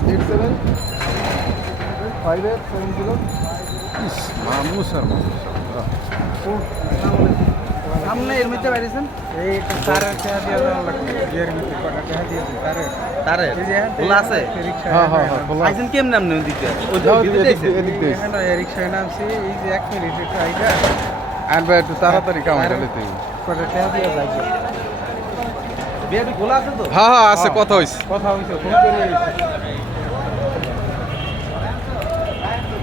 87 মানুষ আর মানুষ সামনে এর মধ্যে বাইরেছেন এই তারের টাকা দিয়ে দেওয়া লাগবে এর মধ্যে কটা টাকা দিয়ে দিন তারে এই যে খোলা আছে রিকশা হ্যাঁ হ্যাঁ হ্যাঁ খোলা আইছেন কেমন নাম নেন দিতে ওই এদিক দিয়ে এখানে রিকশায় নামছি এই যে 1 মিনিট একটু আইগা আর ভাই একটু তাড়াতাড়ি কাম হইলে তুই কটা টাকা দিয়ে যাইবে বিয়াটি খোলা আছে তো হ্যাঁ হ্যাঁ আছে কথা হইছে কথা হইছে ফোন করে